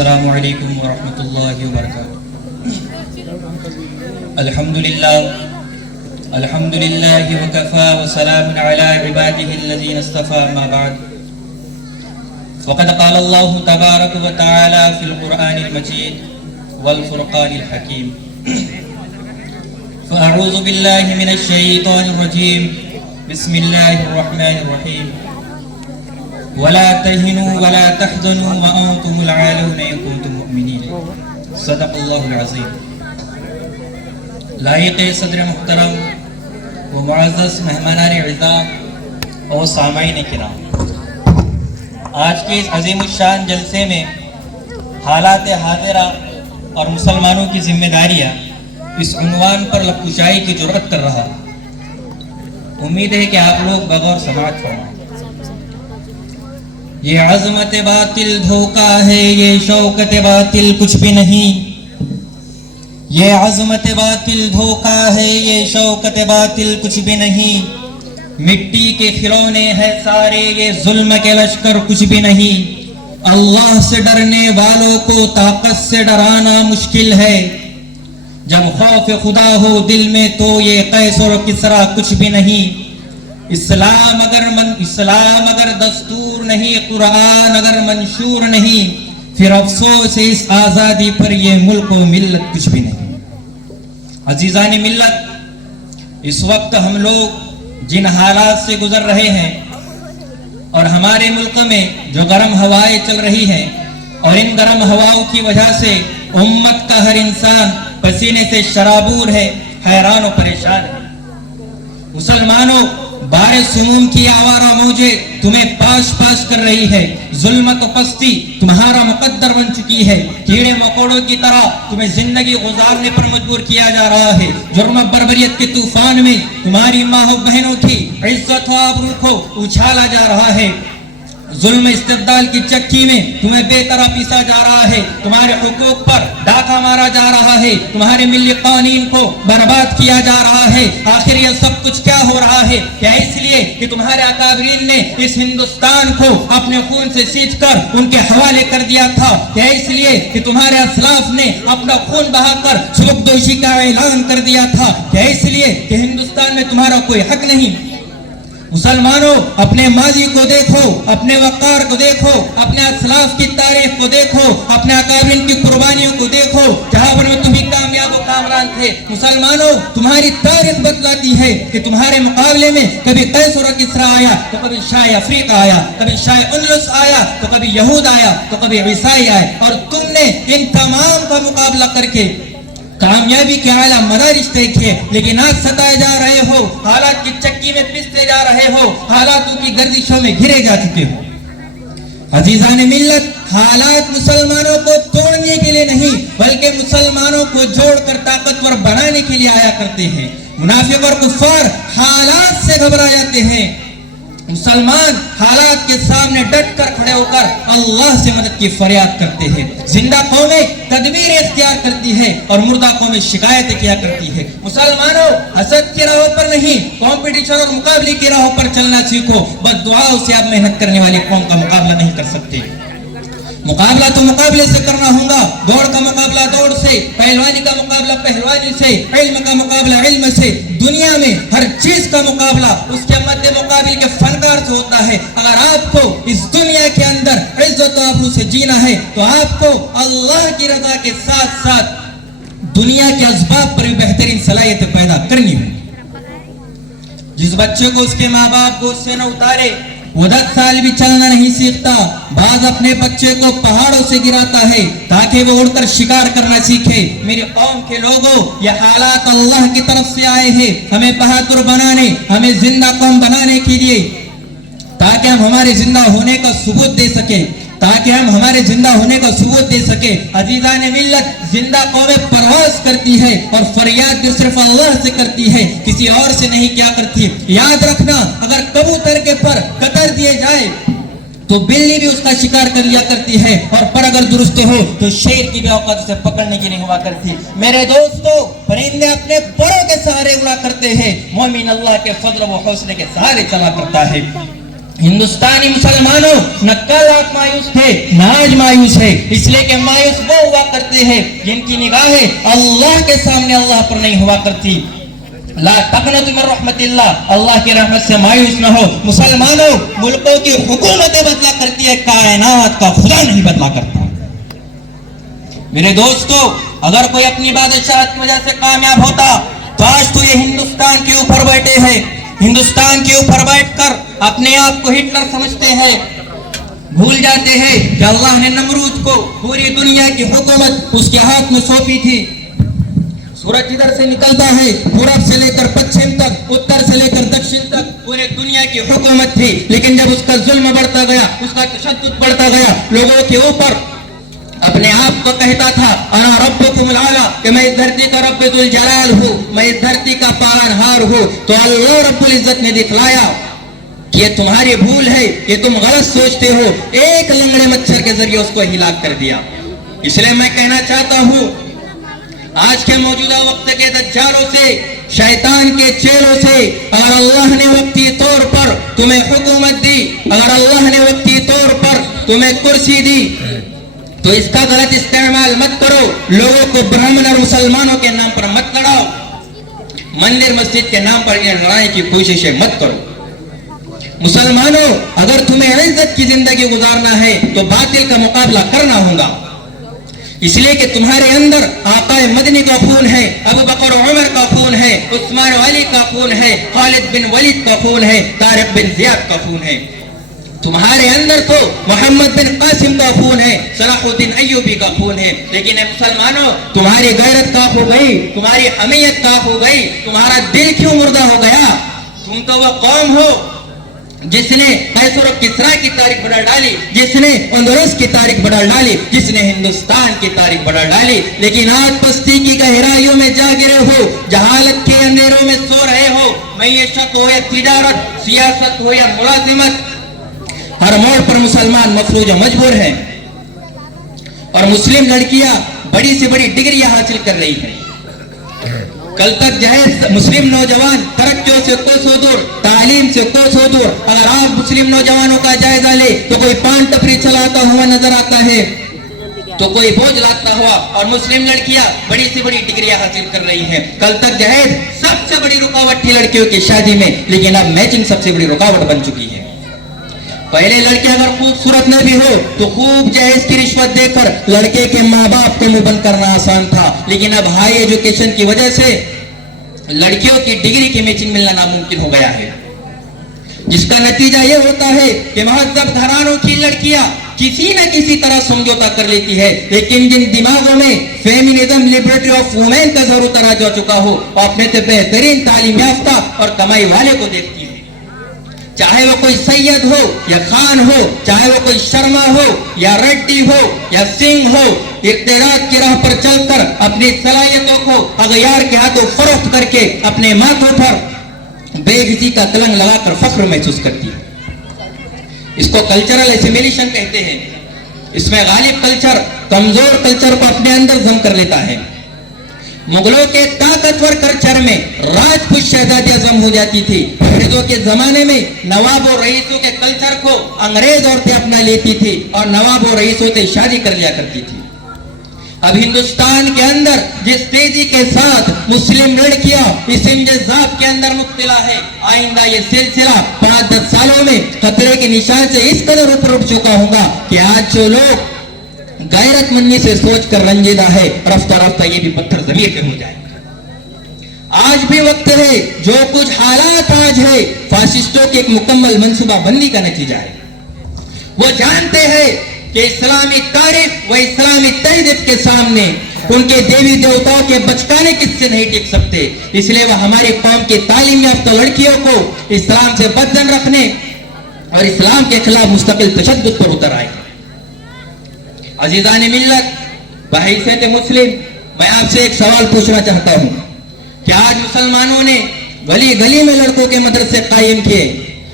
السلام علیکم ورحمۃ اللہ وبرکاتہ۔ الحمد للہ وکفى وسلام علی عباده الذین اصطفى، ما بعد فقد قال اللہ تبارک وتعالی فی القرآن المجید والفرقان الحکیم، فاعوذ باللہ من الشیطان الرجیم، بسم اللہ الرحمن الرحیم، ولا تهنوا ولا تحزنوا وانتم العالون ان كنتم مؤمنین۔ صدق اللہ العظیم۔ لائق صدر محترم و معزز مہمانان اعزام اور سامعین کرام، آج کے اس عظیم الشان جلسے میں حالات حاضرہ اور مسلمانوں کی ذمہ داریاں اس عنوان پر لبکشائی کی جرأت کر رہا۔ امید ہے کہ آپ لوگ بغور سماعت فرمائیں۔ یہ عظمت باطل دھوکا ہے، یہ شوکت باطل کچھ بھی نہیں۔ یہ عظمت باطل دھوکا ہے، یہ شوکت باطل کچھ بھی نہیں۔ مٹی کے کھلونے ہیں سارے، یہ ظلم کے لشکر کچھ بھی نہیں۔ اللہ سے ڈرنے والوں کو طاقت سے ڈرانا مشکل ہے۔ جب خوف خدا ہو دل میں تو یہ قیصر و کسریٰ کچھ بھی نہیں۔ اسلام اگر دستور نہیں، قرآن اگر منشور نہیں، پھر افسوس ہے اس آزادی پر یہ ملک و ملت کچھ بھی نہیں۔ عزیزان ملت، اس وقت ہم لوگ جن حالات سے گزر رہے ہیں اور ہمارے ملک میں جو گرم ہوائیں چل رہی ہیں، اور ان گرم ہواؤں کی وجہ سے امت کا ہر انسان پسینے سے شرابور ہے، حیران و پریشان ہے۔ مسلمانوں، بار سموم کی آوارہ موجیں تمہیں پاش پاش کر رہی ہے۔ ظلمت و پستی تمہارا مقدر بن چکی ہے۔ کیڑے مکوڑوں کی طرح تمہیں زندگی گزارنے پر مجبور کیا جا رہا ہے۔ جرم و بربریت کے طوفان میں تمہاری ماں و بہنوں کی عزت و آبرو کو اچھالا جا رہا ہے۔ ظلم استبدال کی چکی میں تمہیں بے طرح پیسا جا رہا ہے۔ تمہارے حقوق پر ڈاکہ مارا جا رہا ہے۔ تمہارے ملی قوانین کو برباد کیا جا رہا ہے۔ آخر یہ سب کچھ کیا ہو رہا ہے؟ کیا اس لیے کہ تمہارے اکابرین نے اس ہندوستان کو اپنے خون سے سینچ کر ان کے حوالے کر دیا تھا؟ کیا اس لیے کہ تمہارے اسلاف نے اپنا خون بہا کر سبکدوشی کا اعلان کر دیا تھا؟ کیا اس لیے کہ ہندوستان میں تمہارا کوئی حق نہیں؟ مسلمانوں، اپنے ماضی کو دیکھو، اپنے وقار کو دیکھو، اپنے اسلاف کی تاریخ کو دیکھو، اپنے اکابرین کی قربانیوں کو دیکھو، جہاں پر میں تمہیں کامیاب و کامران تھے۔ مسلمانوں، تمہاری تاریخ بتلاتی ہے کہ تمہارے مقابلے میں کبھی قیصر و کسریٰ آیا تو کبھی شاہ افریقہ آیا، کبھی شاہ اندلس آیا تو کبھی یہود آیا تو کبھی عیسائی آئے، اور تم نے ان تمام کا مقابلہ کر کے کامیابی کے اعلیٰ مدارج طے کیے، لیکن آج ستائے جا رہے ہو، حالات کی چکی میں پستے جا رہے ہو، حالاتوں کی گردشوں میں گھرے جا چکے ہو۔ عزیزان ملت، حالات مسلمانوں کو توڑنے کے لیے نہیں بلکہ مسلمانوں کو جوڑ کر طاقتور بنانے کے لیے آیا کرتے ہیں۔ منافق اور کفار حالات سے گھبرا جاتے ہیں، مسلمان حالات کے سامنے ڈٹ کر کھڑے ہو کر اللہ سے مدد کی فریاد کرتے ہیں۔ زندہ قومیں تدبیر اختیار کرتی ہے اور مردہ قومیں شکایتیں کیا کرتی ہے۔ مسلمانوں، حسد کی راہوں پر نہیں، کمپٹیشن اور مقابلے کی راہوں پر چلنا سیکھو۔ بس دعاؤں سے آپ محنت کرنے والی قوم کا مقابلہ نہیں کر سکتے۔ مقابلہ تو مقابلے سے کرنا ہوگا، دوڑ کا مقابلہ دوڑ سے، پہلوانی کا مقابلہ پہلوانی سے، علم کا مقابلہ علم سے۔ دنیا میں ہر چیز کا مقابلہ اس کے مد مقابل کے فنکار سے ہوتا ہے۔ اگر آپ کو اس دنیا کے اندر عزت و آبرو سے جینا ہے تو آپ کو اللہ کی رضا کے ساتھ ساتھ دنیا کے اسباب پر بھی بہترین صلاحیتیں پیدا کرنی ہوگی۔ جس بچے کو اس کے ماں باپ گود سے نہ اتارے وہ 10 سال بھی چلنا نہیں سیکھتا۔ بعض اپنے بچے کو پہاڑوں سے گراتا ہے تاکہ وہ اڑ کر شکار کرنا سیکھے۔ میری قوم کے لوگوں، یہ حالات اللہ کی طرف سے آئے ہیں ہمیں بہادر بنانے، ہمیں زندہ قوم بنانے کے لیے، تاکہ ہم ہمارے زندہ ہونے کا ثبوت دے سکیں، عزیزان ملت، زندہ قومیں پرواز کرتی ہے اور فریاد بھی صرف اللہ سے کرتی ہے، کسی اور سے نہیں کیا کرتی۔ یاد رکھنا، اگر کبوتر کے پر قطر دیے جائے تو بلی بھی اس کا شکار کر لیا کرتی ہے، اور پر اگر درست ہو تو شیر کی بھی اوقات اسے پکڑنے کی نہیں ہوا کرتی۔ میرے دوستو، پرندے اپنے پروں کے سہارے اڑا کرتے ہیں، مومن اللہ کے فضل و حوصلے کے سہارے چلا کرتا ہے۔ ہندوستانی مسلمانوں نہ کل آپ مایوس تھے نہ آج مایوس ہے، اس لیے کہ مایوس وہ ہوا کرتے ہیں جن کی نگاہیں اللہ کے سامنے اللہ پر نہیں ہوا کرتی۔ لا تقنطوا من رحمت اللہ کی رحمت سے مایوس نہ ہو۔ مسلمانوں، ملکوں کی حکومتیں بدلا کرتی ہے، کائنات کا خدا نہیں بدلا کرتا۔ میرے دوستو، اگر کوئی اپنی بادشاہت کی وجہ سے کامیاب ہوتا تو آج تو یہ ہندوستان کے اوپر بیٹھے ہیں، ہندوستان کے اوپر بیٹھ کر اپنے آپ کو ہٹلر سمجھتے ہیں، بھول جاتے ہیں کہ اللہ نے نمرود کو پوری دنیا کی حکومت اس کے ہاتھ میں سونپی تھی۔ سورج ادھر سے نکلتا ہے، پورب سے لے کر پچھم تک، اتر سے لے کر دکشن تک پورے دنیا کی حکومت تھی، لیکن جب اس کا ظلم بڑھتا گیا، اس کا تشدد بڑھتا گیا، لوگوں کے اوپر اپنے آپ کو کہتا تھا انا ربکم الاعلی، کہ میں اس دھرتی کا رب ذوالجلال ہوں، میں اس دھرتی کا پالنہار ہوں، تو اللہ رب العزت نے دکھلایا کہ یہ تمہاری بھول ہے، یہ تم غلط سوچتے ہو، ایک لنگڑے مچھر کے ذریعے اس کو ہلاک کر دیا۔ اس لیے میں کہنا چاہتا ہوں، آج کے موجودہ وقت کے دجالوں سے، شیطان کے چیلوں سے، اگر اللہ نے وقتی طور پر تمہیں حکومت دی، اگر اللہ نے وقتی طور پر تمہیں کرسی دی، تو اس کا غلط استعمال مت کرو، لوگوں کو برہمن اور مسلمانوں کے نام پر مت لڑاؤ، مندر مسجد کے نام پر انہیں لڑانے کی کوششیں مت کرو۔ مسلمانوں، اگر تمہیں عزت کی زندگی گزارنا ہے تو باطل کا مقابلہ کرنا ہوگا، اس لیے کہ تمہارے اندر آقا مدنی کا خون ہے، ابو بکر و عمر کا خون ہے، عثمان و علی کا خون ہے، خالد بن ولید کا خون ہے، طارق بن زیاد کا خون ہے۔ تمہارے اندر تو محمد بن قاسم کا خون ہے، صلاح الدین ایوبی کا خون ہے، لیکن اے مسلمانوں، تمہاری غیرت کا ہو گئی، تمہاری حمیت کا ہو گئی، تمہارا دل کیوں مردہ ہو گیا؟ تم تو وہ قوم ہو جس نے قیصر و کسریٰ کی تاریخ بدل ڈالی، جس نے اندلس کی تاریخ بدل ڈالی، جس نے ہندوستان کی تاریخ بدل ڈالی، لیکن آج پستی کی گہرائیوں میں جا گرے ہو، جہالت کے اندھیروں میں سو رہے ہو، معیشت ہو یا تجارت، سیاست ہو یا ملازمت، ہر موڑ پر مسلمان مفلوج و مجبور ہیں، اور مسلم لڑکیاں بڑی سے بڑی ڈگریاں حاصل کر رہی ہیں۔ کل تک جہیز مسلم نوجوان ترقیوں سے کوسوں دور، تعلیم سے کوسوں دور، اگر آپ مسلم نوجوانوں کا جائزہ لے تو کوئی پان ٹپری چلاتا ہوا نظر آتا ہے، تو کوئی بوجھ لاتا ہوا، اور مسلم لڑکیاں بڑی سے بڑی ڈگریاں حاصل کر رہی ہیں۔ کل تک جہیز سب سے بڑی رکاوٹ تھی لڑکیوں کی شادی میں، لیکن اب میچنگ سب سے بڑی رکاوٹ بن چکی ہے۔ پہلے لڑکے اگر خوبصورت نہ بھی ہو تو خوب جہیز کی رشوت دے کر لڑکے کے ماں باپ کو منہ بند کرنا آسان تھا، لیکن اب ہائی ایجوکیشن کی وجہ سے لڑکیوں کی ڈگری کی میچنگ ملنا ناممکن ہو گیا ہے، جس کا نتیجہ یہ ہوتا ہے کہ مہذب گھرانوں کی لڑکیاں کسی نہ کسی طرح سمجھوتا کر لیتی ہے، لیکن جن دماغوں میں فیمنزم، لبرٹی آف وومین کا ضرور اترا جا چکا ہو، وہ اپنے سے بہترین تعلیم یافتہ اور کمائی والے کو دیکھتی ہے، چاہے وہ کوئی سید ہو یا خان ہو، چاہے وہ کوئی شرما ہو یا ریڈی ہو یا سنگھ ہو، اقتدار کی راہ پر چل کر اپنی صلاحیتوں کو اغیار کے ہاتھوں فروخت کر کے اپنے ماتھوں پر بے عزتی کا تلنگ لگا کر فخر محسوس کرتی ہے۔ اس کو کلچرل اسیمیلیشن کہتے ہیں۔ اس میں غالب کلچر کمزور کلچر کو اپنے اندر ضم کر لیتا ہے۔ مغلوں کے طاقتور کلچر میں راجپوت شہزادیاں ضم ہو جاتی تھی، انگریزوں کے زمانے میں نواب و رئیسوں کے کلچر کو انگریز عورتیں اپنا لیتی تھی اور نواب و رئیسوں سے شادی کر لیا کرتی تھی۔ اب ہندوستان کے اندر جس تیزی کے ساتھ مسلم لڑکیاں اس انجذاب کے اندر مبتلا ہے، آئندہ یہ سلسلہ 5-10 سالوں میں خطرے کے نشان سے اس قدر اوپر اٹھ چکا ہوگا کہ آج جو لوگ غیرت مندی سے سوچ کر رنجیدہ ہے، رفتہ رفتہ یہ بھی پتھر ضمیر پہ ہو جائے گا۔ آج بھی وقت ہے، جو کچھ حالات آج ہے فاسسٹوں کی ایک مکمل منصوبہ بندی کا نتیجہ ہے۔ وہ جانتے ہیں کہ اسلامی تاریخ و اسلامی تہذیب کے سامنے ان کے دیوی دیوتاؤں کے بچکانے کس سے نہیں ٹک سکتے، اس لیے وہ ہماری قوم کی تعلیم یافتہ لڑکیوں کو اسلام سے بدزن رکھنے اور اسلام کے خلاف مستقل تشدد پر اتر آئے۔ عزیزان ملت، بحیثیت مسلم میں آپ سے ایک سوال پوچھنا چاہتا ہوں کہ آج مسلمانوں نے گلی گلی میں لڑکوں کے مدرسے قائم کیے،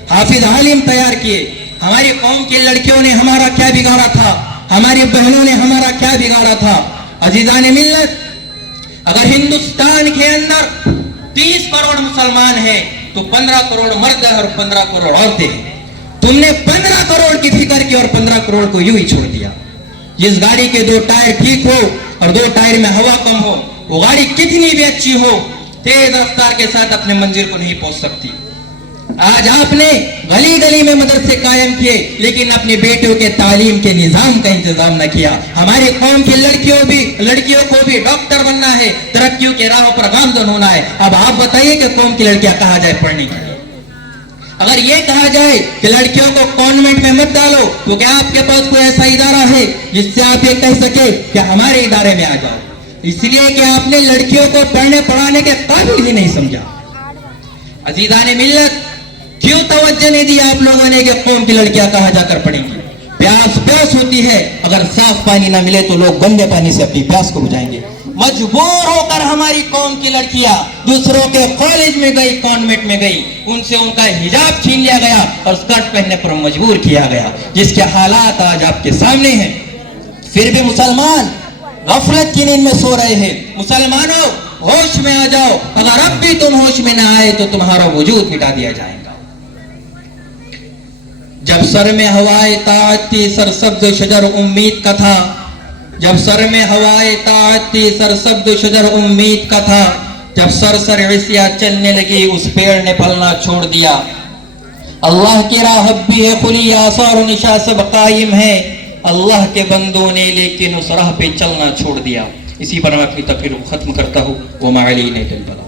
حافظ عالم تیار کیے، ہماری قوم کی لڑکیوں نے ہمارا کیا بگاڑا تھا، ہماری بہنوں نے ہمارا کیا بگاڑا تھا؟ عزیزان ملت، اگر ہندوستان کے اندر 30 کروڑ مسلمان ہیں تو 15 کروڑ مرد ہیں اور 15 کروڑ عورتیں ہیں۔ تم نے 15 کروڑ کی فکر کی اور 15 کروڑ کو یوں ہی چھوڑ دیا. جس گاڑی کے 2 ٹائر ٹھیک ہو اور 2 ٹائر میں ہوا کم ہو, وہ گاڑی کتنی بھی اچھی ہو, تیز رفتار کے ساتھ اپنے منزل کو نہیں پہنچ سکتی. آج آپ نے گلی گلی میں مدرسے قائم کیے, لیکن اپنے بیٹوں کے تعلیم کے نظام کا انتظام نہ کیا. ہماری قوم کی لڑکیوں کو بھی ڈاکٹر بننا ہے, ترقیوں کے راہوں پر گامزن ہونا ہے. اب آپ بتائیے کہ قوم کی لڑکیاں کہاں جائے پڑھنے کے لیے؟ اگر یہ کہا جائے کہ لڑکیوں کو کانوینٹ میں مت ڈالو, تو کیا آپ کے پاس کوئی ایسا ادارہ ہے جس سے آپ یہ کہہ سکے کہ ہمارے ادارے میں آ جاؤ؟ اس لیے کہ آپ نے لڑکیوں کو پڑھنے پڑھانے کے قابل ہی نہیں سمجھا. عزیزان ملت, کیوں توجہ نہیں دی آپ لوگوں نے کہ قوم کی لڑکیاں کہاں جا کر پڑھیں گی؟ پیاس ہوتی ہے, اگر صاف پانی نہ ملے تو لوگ گندے پانی سے اپنی پیاس کو بجھائیں گے. مجبور ہو کر ہماری قوم کی لڑکیاں دوسروں کے کالج میں گئی, کانوینٹ میں گئی, ان سے ان کا حجاب چھین لیا گیا اور اسکرٹ پہننے پر مجبور کیا گیا, جس کے حالات آج آپ کے سامنے ہیں. پھر بھی مسلمان غفلت کی نیند میں سو رہے ہیں. مسلمانوں, ہوش میں آ جاؤ. اگر اب بھی تم ہوش میں نہ آئے تو تمہارا وجود مٹا دیا جائے گا. جب سر میں ہوائے طاعت تھی سرسبز شجر امید کا تھا, جب سر میں ہوائے طاعت تھی سرسبز شجر امید کا تھا, جب سر عصیاں چلنے لگی اس پیڑ نے پھلنا چھوڑ دیا. اللہ کی راہ بھی ہے کھلی, آثار و نشاں سب قائم ہے, اللہ کے بندوں نے لیکن اس راہ پہ چلنا چھوڑ دیا. اسی پر میں اپنی تقریر کو ختم کرتا ہوں. وما علینا الا البلاغ.